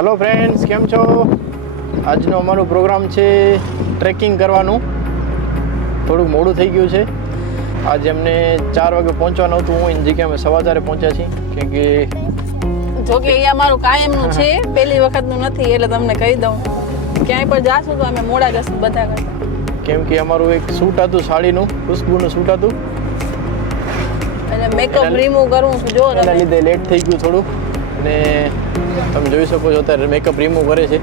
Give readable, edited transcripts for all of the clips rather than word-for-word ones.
Hello friends, કેમ છો? આજનો અમારો પ્રોગ્રામ છે ટ્રેકિંગ કરવાનું. થોડુંક મોડું થઈ ગયું છે. આજે અમને 4 વાગે પહોંચવાનું હતું. હું એની જગ્યાએ અમે 4:15 પહોંચ્યા છીએ. કેમ કે જો કે અહીંયા અમારું કાયમનું છે, પહેલી વખતનું નથી, એટલે તમને કહી દઉં ક્યાંય પણ જાશું તો અમે મોડા જશું બધા કરતા. કેમ કે અમારું એક શૂટ હતું, સાડીનું ખુશ્બુનું શૂટ હતું, અને મેકઅપ રિમૂવ કરવું છે. જો એના લીધે લેટ થઈ ગયું થોડું. અને તમે જોઈ શકો છો અત્યારે મેકઅપ રિમૂવ કરે છે.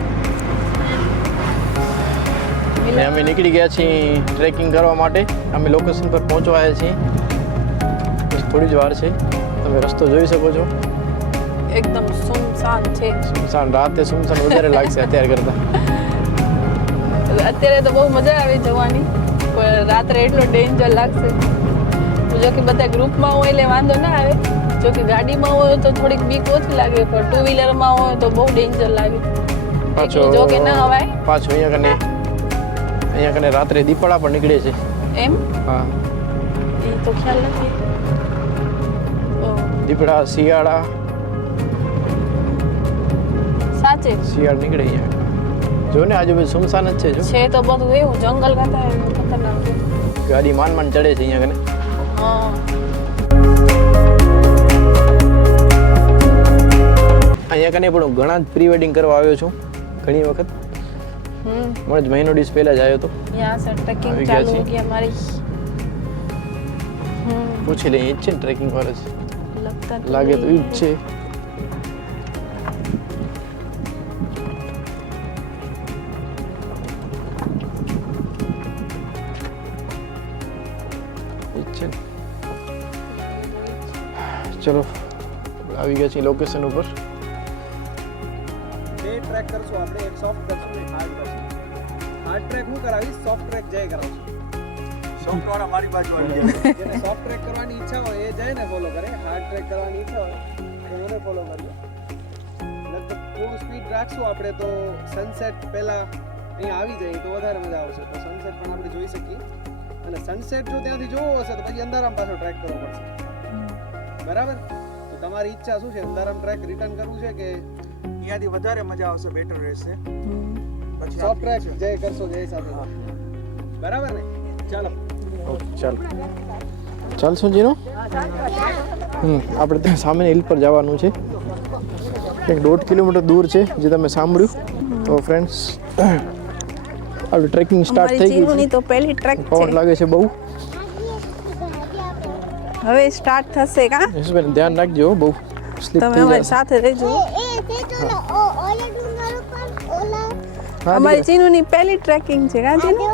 અને અમે નીકળી ગયા છીએ ટ્રેકિંગ કરવા માટે. અમે લોકેશન પર પહોંચવા આવ્યા છીએ. બસ થોડી જ વાર છે. તમે રસ્તો જોઈ શકો છો. એકદમ સુમસાન છે. સુમસાન, રાતે સુમસાન વધારે લાગશે અત્યારે કરતાં. અત્યારે તો બહુ મજા આવે જવાની, પણ રાત્રે એટલો ડેન્જર લાગશે. જો કે બધા ગ્રુપમાં હોય એટલે વાંધો ના આવે. જો કે ગાડીમાં હોય તો થોડીક બીક ઓછી લાગે, પણ ટુ વ્હીલરમાં હોય તો બહુ ડેન્જર લાગે. પાછો જો કે ના હવાય. પાછો અહીંયા કને રાત્રે દીપડા પણ નીકળે છે. એમ? હા, એ તો ખ્યાલ નથી. દીપડા, શિયાળા, સાચે શિયાળ નીકળે અહીંયા. જો ને આજુબાજુ સુમસાન જ છે. જો છે તો બધું એવું જંગલ કરતા ખતરનાક છે. ગાડી માંડ ચડે છે અહીંયા કને. હા, અહીંયા કને પણ ઘણા જ પ્રી વેડિંગ કરવા આવ્યો છું ઘણી વખત. મને જ મહિનો દિવસ પહેલા જ આવ્યો હતો. यहाँ से ट्रैकिंग આવી ગયા चालू છીએ. हो गई हमारी. પૂછી લે, એ જ છે ને ટ્રેકિંગ વાળા છે. लगता લાગે તો એ જ છે. એ જ છે ને. ચલો આવી ગયા છીએ લોકેશન ઉપર. બે ટ્રેક કરશું આપણે, એક સોફ્ટ કરશું એક હાર્ડ કરશું. હાર્ડ ટ્રેક હું કરાવીશ, સોફ્ટ ટ્રેક જય કરાવશું. સોફ્ટ વાળા મારી બાજુ આવી જાય. જેને સોફ્ટ ટ્રેક કરવાની ઈચ્છા હોય એ જયને ફોલો કરે, હાર્ડ ટ્રેક કરવાની ઈચ્છા હોય તો મને ફોલો કરજો. લગભગ ફૂલ સ્પીડ રાખશું આપણે તો સનસેટ પહેલા અહીંયા આવી જાય તો વધારે મજા આવશે. તો સનસેટ પણ આપણે જોઈ શકીએ. અને સનસેટ જો ત્યાંથી જોવો હશે તો પછી અંધારામ પાછો ટ્રેક કરવો પડશે. બરાબર? તો તમારી ઈચ્છા શું છે? અંધારામ ટ્રેક રિટર્ન કરવું છે કે ત્યાંથી વધારે મજા આવશે, બેટર રહેશે. પછી સોફ્ટ ટ્રેક જય કરશો જય સાથે? બરાબર ને? ચાલો. ચાલો ચાલશું જીનો. આપણે ત્યાં સામે હિલ પર જવાનું છે. એક 1.5 કિલોમીટર દૂર છે, જે તમે સાંભળ્યું. તો ફ્રેન્ડ્સ, આપણે ટ્રેકિંગ સ્ટાર્ટ થઈ ગઈ જીવની તો પહેલી ટ્રેક છે. પવન લાગે છે બહુ. હવે સ્ટાર્ટ થશે કા? યશભાઈ ધ્યાન રાખજો, બહુ સ્લીપ તમે થઈ અમારી જશે. સાથે રહેજો. હા, અમારી ચીનુની પહેલી ટ્રેકિંગ છે કા ચીનુ?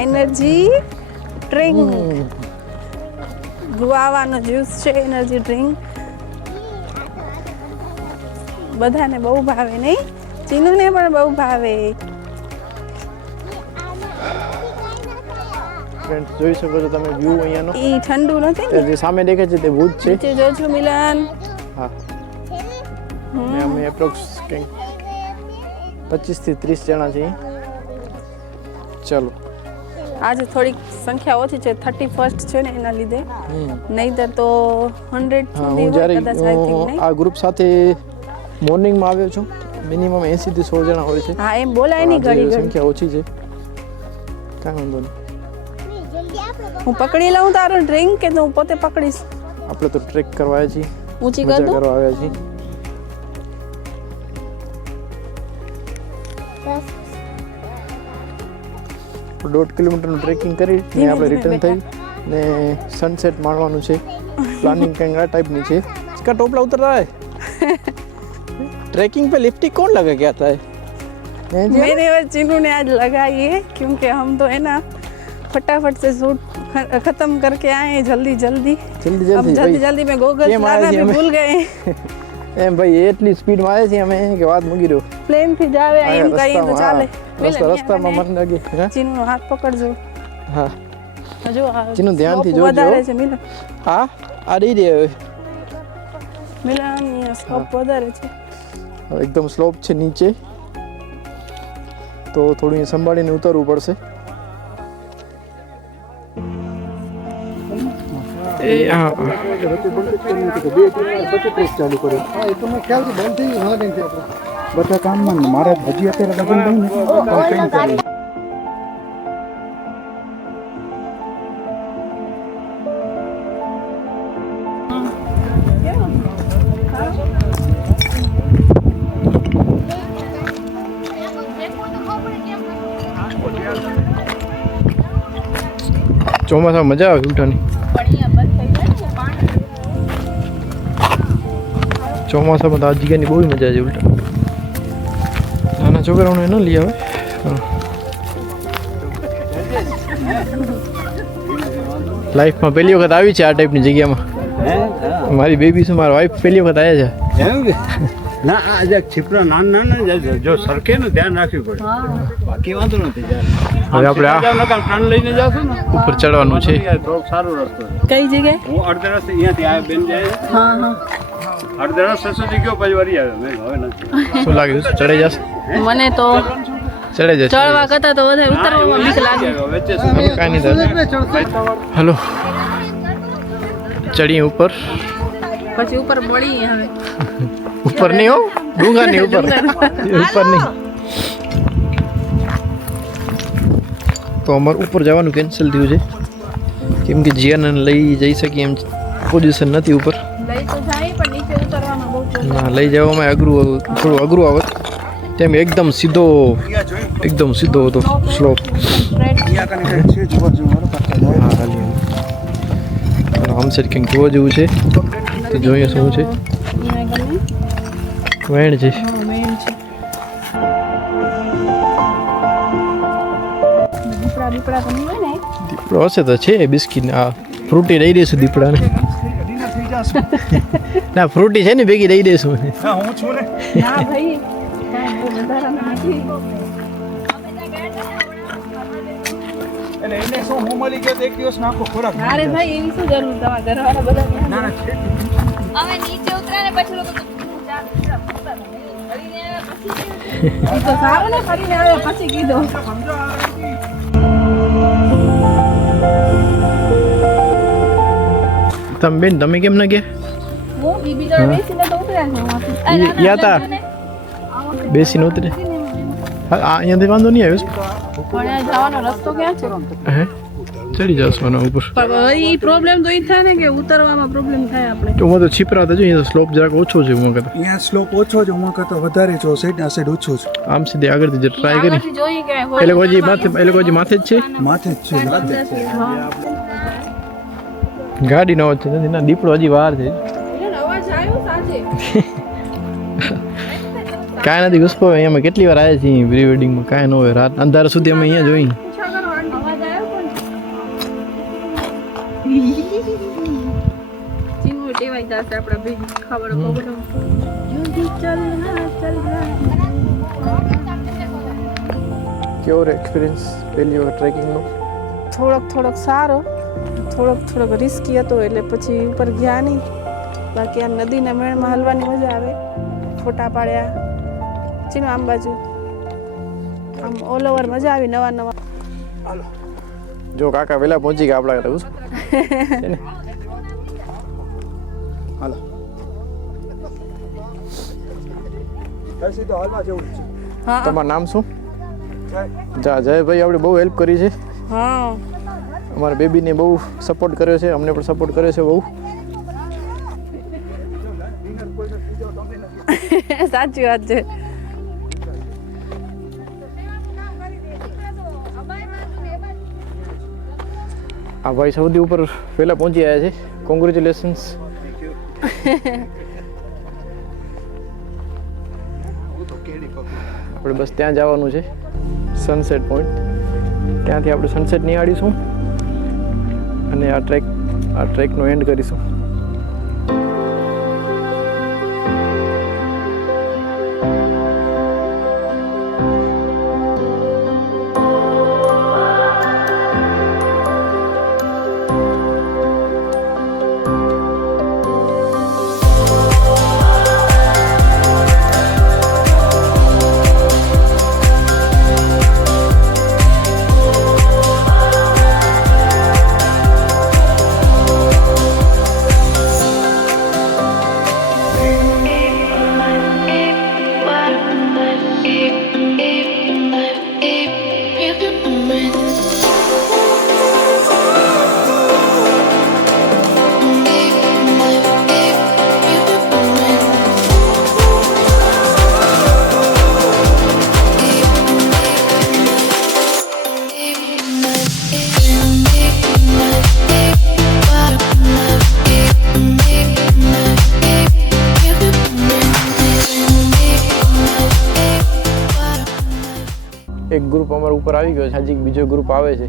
એનર્જી ડ્રિંક, ગુઆવાનો જ્યુસ છે, એનર્જી ડ્રિંક. બધાને બહુ ભાવે નહીં? ચીનુને પણ બહુ ભાવે. ફ્રેન્ડ્સ, જોઈ શકો છો તમે વ્યૂ અહીંયાનો. ઈ ઠંડુ નથી તે ને? જે સામે દેખાય છે તે ભુજ છે. નીચે જોજો મિલન. હા, ને અમે એપ્રોક્સ કંઈક 25 થી 30 જણા છીએ. ચાલો. આજે થોડીક સંખ્યા ઓછી છે, 31st છે ને એના લીધે. નહીંતર તો 100 હા, સુધી હું હોય જ્યારે કદાચ, I think, નહીં? આ ગ્રુપ સાથે મોર્નિંગમાં આવ્યો છું, મિનિમમ 80 થી 100 જણા હોય છે. હા, એમ બોલાય નહીં આજે ઘડી ઘડી. સંખ્યા ઓછી છે. કાંઈ વાંધો નહીં. હું પકડી લઉં તારું ડ્રિંક કે તું પોતે પકડીશ? આપણે તો ટ્રેક કરવા આવ્યા છીએ, ઊંચી કર મજા દઉં? કરવા આવ્યા છીએ. 1.5 કિલોમીટરનું ટ્રેકિંગ કરી ને આપણે રિટર્ન થઈ ને સનસેટ માણવાનું છે. પ્લાનિંગ કંઈક આ ટાઈપની છે. इसका टोपला उतर रहा है. ट्रैकिंग पे लिपस्टिक कौन लगा के आता है? मैंने और चीनू ने आज लगाई है, क्योंकि हम तो है ना फटाफट से शूट खत्म करके आए हैं जल्दी जल्दी. अब जल्दी जल्दी में गोगल्स लाना भी भूल गए. એમ ભાઈ એટલી સ્પીડમાં આવે છે અમે કે વાત મૂકી દો. પ્લેન થી જાવે એમ કરીએ તો ચાલે. રસ્તામાં મન લાગે. ચીનુ નો હાથ પકડજો. હા, જો ચીનુ ધ્યાનથી જોજો. વધારે છે મિલન. હા, આ રહી રે હવે. મિલન સ્લોપ વધારે છે. એકદમ સ્લોપ છે નીચે, તો થોડું સંભાળીને ઉતરવું પડશે. એ હા ચાલુ કર્યો હા એ તો મેં ખ્યાલથી બંધ થઈ ગયું નહીં આપણે બધા કામમાં મારે હજી અત્યારે લગન નહીં ને પણ કંઈ ચાલુ ચોમાસામાં મજા આવે ઉલટાની ચોમાસામાં તો આ જગ્યાની બહુ મજા છે ઉલટા નાના છોકરાઓને ન લઈ આવે લાઈફમાં પહેલી વખત આવી છે આ ટાઈપની જગ્યામાં મારી બેબી છે મારા વાઈફ પહેલી વખત આવ્યા છે ના આજે છીપડા નાના જો સરખે નું ધ્યાન રાખવું પડે બાકી વાંધો નથી હવે આપણે આ પ્લાન લઈને જાશો ને ઉપર ચડવાનું છે થોડોક સારો રસ્તો છે કઈ જગ્યાએ હું અડધે રસ્તે અહીંયાથી આ બેન જાય હા હા અડધે રસ્તે સુધી ગયો પછી વળી આવ્યો મેં હવે નથી શું લાગે છે ચડે જશે મને તો ચડે જશે ચડવા કરતા તો વધારે ઉતરવામાં બીક લાગે વચ્ચે હવે કાંઈ નહીં હલો ચડીએ ઉપર પછી ઉપર પડી હવે ઉપર નહીં હો ડુંગરની ઉપર ઉપર નહીં તો અમારે ઉપર જવાનું કેન્સલ થયું છે કેમ કે જીયાને લઈ જઈ શકીએ એમ પોઝિશન નથી ઉપર લઈ તો જાય પણ નીચે ઉતરવામાં બહુ ના લઈ જવામાં થોડું અઘરું આવે તેમ એકદમ સીધો હતો સ્લોપ અહીંયા કને કંઈક છે જોવા જેવું મારો પાછા જાય હા ખાલી હમસેટ કંઈક જોવા જેવું છે તો જોઈએ શું છે વેણ છે દીપડો હશે તો છે બિસ્કીટ આ ફ્રૂટી દઈ દઈશું દીપડાને ના ફ્રૂટી છે ને ભેગી દઈ દઈશું હા હું છું ને ના ભાઈ કાંઈ બહુ વધારાનું નથી એટલે એને શું હું મળી ગયો તો એક દિવસ નાખો ખોરાક અરે ભાઈ એવી શું જરૂર તમારા ઘરવાળા બધા ના ના છે અમે નીચે ઉતરા ને પછી લોકો એ તો સારું ને ફરીને આવે પછી કીધું તમે બેન તમે કેમ ના ગયા હું ઈ બીજા બેસીને તો ઉતર્યા છે ત્યાંથી યા બેસીને ઉતરે હા અહીંયાથી વાંધો નહીં આવ્યો પણ આ જવાનો રસ્તો ક્યાં છે હે ચડી જશું આના ઉપર પણ ઈ પ્રોબ્લેમ તો ઈ થાય ને કે ઉતરવામાં પ્રોબ્લેમ થાય આપણે તો હું તો છીપરા તો જોઈએ સ્લોપ જરાક ઓછો છે હું કરતા અહીંયા સ્લોપ ઓછો છે હું કરતા વધારે છો સાઈડ આ સાઈડ ઓછો છે આમ સીધે આગળથી જે ટ્રાય કરી આમાંથી જોઈએ કે એ લોકો હજી માથે જ છે માથે જ છે ગાડી નો છે નથી ના દીપડો હજી વાર છે અવાજ આવ્યો સાંજે કાંઈ નથી ગુસ્સો અહીંયા કેટલી વાર આવ્યા છીએ પ્રી વેડિંગમાં કાંઈ ન હોય રાત અંધાર સુધી અમે અહીંયા જોઈ અવાજ આવ્યો પણ જીવો ટેવાઈ જશે આપણા ભેગી ખબર જલ્દી ચલ કેવો એક્સપિરિયન્સ પહેલી વખત ટ્રેકિંગનો થોડોક સારો થોડોક રિસ્કી હતો એટલે પછી ઉપર ગયા નહીં બાકી આ નદીના મેળમાં હલવાની મજા આવે ફોટા પાડ્યા ચીનો આમ બાજુ આમ ઓલ ઓવર મજા આવી નવા જો કાકા વહેલા પહોંચી ગયા આપણા કરતા હાલો તરસી તો હાલવા જેવું છે હા તમારું નામ શું જય જયભાઈ આપણે બહુ હેલ્પ કરી છે હા અમારા બેબીને બહુ સપોર્ટ કર્યો છે અમને પણ સપોર્ટ કર્યો છે બહુ સાચી વાત છે આ ભાઈ સૌથી ઉપર પહેલા પહોંચી આવ્યા છે કોંગ્રેચ્યુલેશન્સ આપણે બસ ત્યાં જવાનું છે સનસેટ પોઈન્ટ ત્યાંથી આપણે સનસેટ નિહાળીશું અને આ ટ્રેકનો એન્ડ કરીશું એક ગ્રુપ અમારા ઉપર આવી ગયો છે, હજી બીજો ગ્રુપ આવે છે.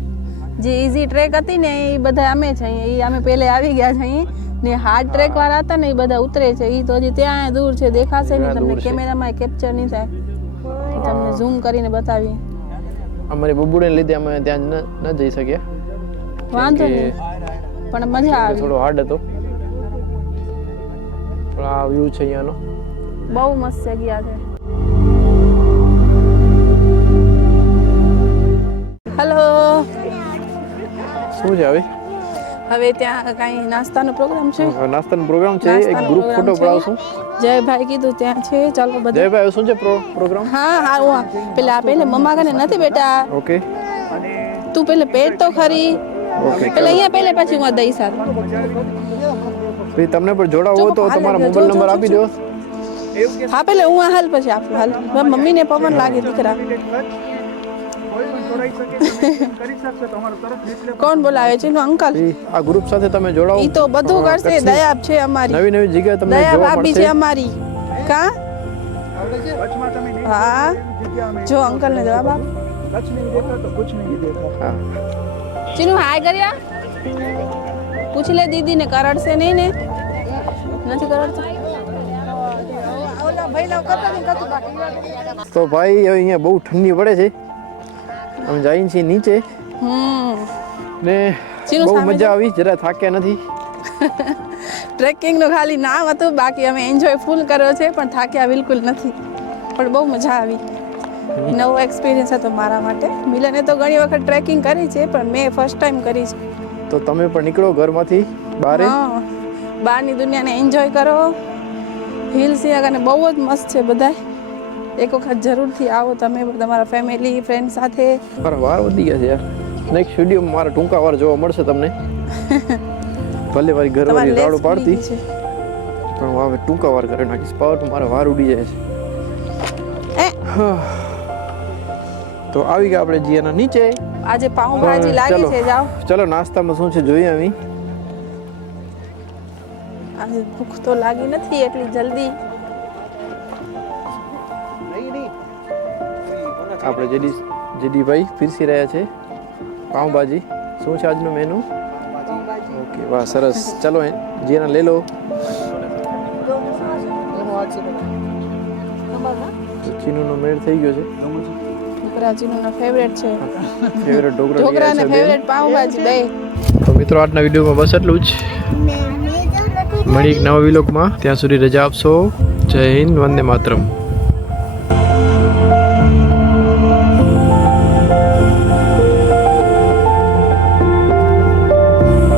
જે ઈઝી ટ્રેક હતી ને એ બધા અમે છે અહીંયા, એ અમે પહેલે આવી ગયા છે અહીં ને હાર્ડ ટ્રેક વાળા હતા ને એ બધા ઉતરે છે, એ તો હજી ત્યાં દૂર છે, દેખાશે નહીં તમને, કેમેરામાં કેપ્ચર નહીં થાય, તમને ઝૂમ કરીને બતાવીએ. અમારી બબુડે લીધે અમે ત્યાં ન જઈ શક્યા, વાંધો નહીં પણ મજા આવી, થોડો હાર્ડ હતો, પણ આ વ્યૂ છે અહીંયાનો બહુ મસ્ત જગ્યા છે. હેલો, શું છે હવે ત્યાં કાંઈ નાસ્તાનો પ્રોગ્રામ છે, નાસ્તાનો પ્રોગ્રામ છે, એક ગ્રુપ ફોટો પડાવશું. જયભાઈ કીધું ત્યાં છે, ચાલો બધા. જયભાઈ શું છે પ્રોગ્રામ? હા હા, પેલા મમ્મા કને નથી બેટા, ઓકે તું પેલે પેટ તો ખરી, પેલા અહીંયા પેલે પછી હું દઈ સાથે. પછી તમને પણ જોડાવો હોય તો તમારા મોબાઈલ નંબર આપી દો. હા પેલે હું હાલ પછી આપું, હાલ મમ્મીને પવન લાગે દીકરા. કોણ બોલાવે છે? અંકલ. આ ગ્રુપ સાથે તમે જોડાવો, ઈ તો બધું કરશે, દયાબ છે અમારી, નવી નવી જગ્યા તમને દયા જોવા ભાભી છે મળશે. અમારી. કા હા, જો અંકલ ને જવાબ આપ. હા. ચીનુ હાય કર્યા, પૂછી લે દીદી ને, કરડશે નહીં ને? નથી કરડતા. તો ભાઈ હવે અહીંયા બહુ ઠંડી પડે છે, અમે જઈએ છીએ નીચે ને ચીનુ બહુ સામે મજા આવી, જરા થાક્યા નથી. ટ્રેકિંગ નું ખાલી નામ હતું, બાકી અમે એન્જોય ફૂલ કર્યો છે, પણ થાક્યા બિલકુલ નથી, પણ બહુ મજા આવી. નવો એક્સપિરિયન્સ હતો મારા માટે. મિલને તો ઘણી વખત ટ્રેકિંગ કરી છે, પણ મેં ફર્સ્ટ ટાઈમ કરી છે. તો તમે પણ નીકળો ઘરમાંથી બહાર, બહારની દુનિયાને એન્જોય કરો. હિલ્સ અહીંયા બહુ જ મસ્ત છે, બધા એક વખત જરૂરથી આવો તમે, તમારા ફેમિલી ફ્રેન્ડ સાથે. મારા વાર વધી ગયા છે યાર, નેક્સ્ટ વિડીયોમાં મારા ટૂંકા વાર જોવા મળશે તમને. ભલે મારી ઘરવાળી રાડો પાડતી, પણ હું હવે ટૂંકા વાર કરી નાખીશ, પાવર મારા વાર ઉડી જાય છે. તો આવી ગયા આપણે જીયાના નીચે. આજે પાઉંભાજી લાગી છે, જાઓ. ચલો નાસ્તામાં શું છે જોઈએ. અમે આજે ભૂખ તો લાગી નથી એટલી જલ્દી. આપણે જેડીભાઈ પીરસી રહ્યા છે પાઉંભાજી. શું છે આજનો મેનુ? ઓકે, વાહ સરસ. ચલો જીયાના લઈ લો. ચીનુનો મેળ થઈ ગયો છે. ઢોકળાજીનો ફેવરેટ છે, ફેવરેટ ઢોકળાને ફેવરેટ પાઉંભાજી બે. તો મિત્રો આજના વિડીયોમાં બસ એટલું જ. મળી એક નવા વિલોગમાં, ત્યાં સુધી રજા આપશો. જય હિન્દ, વંદે માતરમ.